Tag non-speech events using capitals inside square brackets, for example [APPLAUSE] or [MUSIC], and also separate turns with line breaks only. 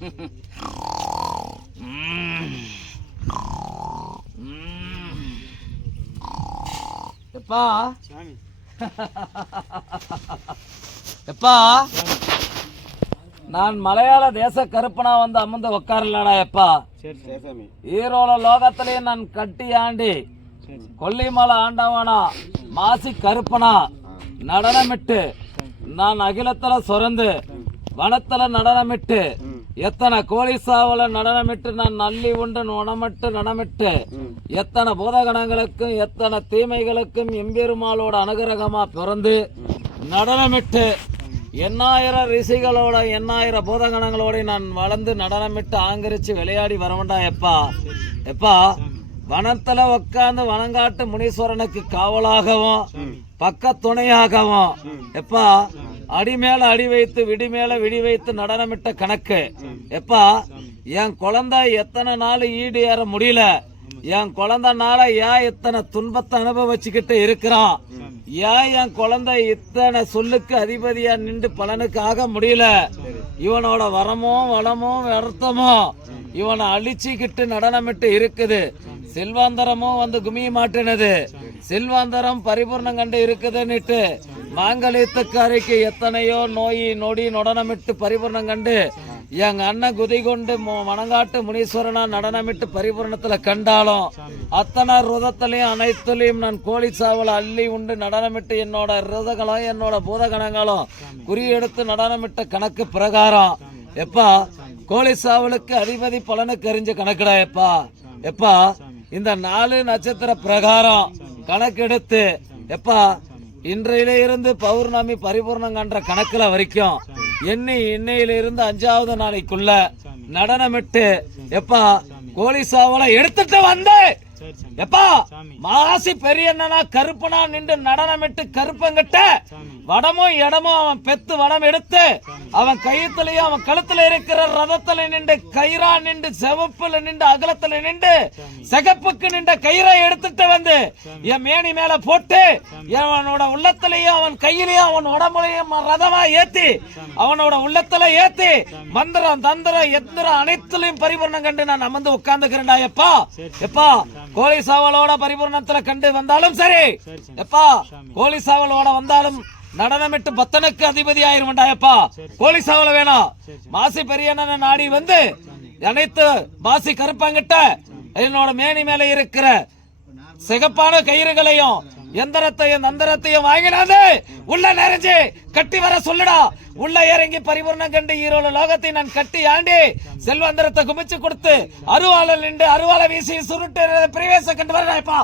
[LAUGHS] எப்பா? [LAUGHS] எப்பா? நான் மலையாள தேச கருப்பனா வந்து அமர்ந்து உக்காரலடா எப்பா. ஈரோட லோகத்திலேயே நான் கட்டி ஆண்டி. கொல்லிமலை ஆண்டவனா மாசி கருப்பனா நடனமிட்டு. நான் அகிலத்துல சுரந்து வனத்துல நடனமிட்டு. எத்தனை கோழி சாவல நடனமிட்டு நான் நல்லி உண்டு உணமிட்டு நடமிட்டு எத்தனை பூதகணங்களுக்கும் எத்தனை தீமைகளுக்கும் எம்பெருமாளோட அனுகிரகமா பிறந்து நடனமிட்டு எண்ணாயிரம் ரிஷிகளோட எண்ணாயிரம் பூதகணங்களோட நான் வளர்ந்து நடனமிட்டு ஆங்கரிச்சு விளையாடி வரவேண்டா எப்பா. எப்பா வனத்துல உட்கார்ந்து வனங்காட்டு முனீஸ்வரனுக்கு காவலாகவும் பக்க துணையாகவும் எப்பா அடி மேல அடி வைத்து விடி மேல விடி வைத்து நடனமிட்ட கணக்கு. எப்பா என் குழந்தை எத்தனை நாள் ஈடு ஏற முடியல? என் குழந்தைனால ஏன் இத்தனை துன்பத்தை அனுபவிச்சுக்கிட்டு இருக்கிறான் ஏன் என் குழந்தை இத்தனை சொல்லுக்கு அதிபதியா நின்று பலனுக்கு ஆக முடியல? இவனோட வரமோ வளமோ விரத்தமோ இவனை அழிச்சுக்கிட்டு நடனமிட்டு இருக்குது. செல்வாந்தரமும் வந்து குமிய மாட்டினது செல்வாந்தரம் பரிபூர்ணம் கண்டு இருக்குதுன்னுட்டு மாங்கலியத்துக்காரிக்கு எத்தனையோ நோய் நொடி நடனமிட்டு பரிபூர்ணம் கண்டு எங்க அண்ணன் குதி கொண்டு மணங்காட்டு முனீஸ்வரனா நடனமிட்டு பரிபூர்ணத்துல கண்டாலும் அத்தனை ருதத்திலையும் அனைத்துலையும் நான் கோழி சாவல அள்ளி உண்டு நடனமிட்டு என்னோட ருதங்களும் என்னோட பூதகணங்களும் குறியெடுத்து நடனமிட்ட கணக்கு பிரகாரம். எப்பா கோழி சாவலுக்கு அதிபதி பலனுக்கு அறிஞ்ச கணக்குடா எப்பா? எப்பா இந்த நாலு நட்சத்திர பிரகாரம் கணக்கெடுத்து எப்பா இன்றையில இருந்து பௌர்ணமி பரிபூர்ணம் கன்ற கணக்குல வரைக்கும் எண்ணி இன்னையில இருந்து அஞ்சாவது நாளைக்குள்ள நடனமிட்டு எப்பா கோழி சாவலை எடுத்துட்டு வந்து எப்பா மாசி பெரியண்ணனா கருப்பனா நின்று நடனமிட்டு கருப்பங்கிட்ட வடமும் இடமும் அவன் பெத்து வடம் எடுத்து அவன் கயித்துலயும் அவன் கழுத்துல இருக்கிற ரதத்துல நின்று கயிறா நின்று செவப்புல நின்று அகலத்துல நின்று சிகப்புக்கு நின்ற கயிறை எடுத்துட்டு வந்து என் மேனி மேல போட்டு அவனோட உள்ளத்திலையும் அவன் கையிலையும் அவன் உடம்புலையும் ரதமா ஏத்தி அவனோட உள்ளத்துல ஏத்தி மந்திரம் தந்திரம் எந்திரம் அனைத்துலயும் பரிபூர்ணம் கண்டு நான் அமர்ந்து உட்கார்ந்துக்கிறேன்டா எப்பா. எப்பா. கோழி சாவலோட பரிபூர்ணத்துல கண்டு வந்தாலும் சரி. எப்பா கோழி சாவலோட வந்தாலும் நடனமிட்டு பத்தனுக்கு அதிபதி ஆயிருமாண்டா எப்பா. கோழி சாவல வேணாம் மாசி பெரியண்ணனை நாடி வந்து அனைத்து மாசி கருப்பாங்கிட்ட என்னோட மேனி மேல இருக்கிற சிகப்பான கயிறுகளையும் எந்திரத்தையும் தந்திரத்தையும் வாங்கினாது. உள்ள நெறிஞ்சு கட்டி வர சொல்லுடா. உள்ள இறங்கி பரிபூர்ணம் கண்டு ஈரோடு லோகத்தை நான் கட்டி ஆண்டி. செல்வந்திரத்தை குமிச்சு கொடுத்து அருவாள நின்று அருவாளை வீசி சுருட்டு பிரவேசம் கண்டு வரேன் இப்பா.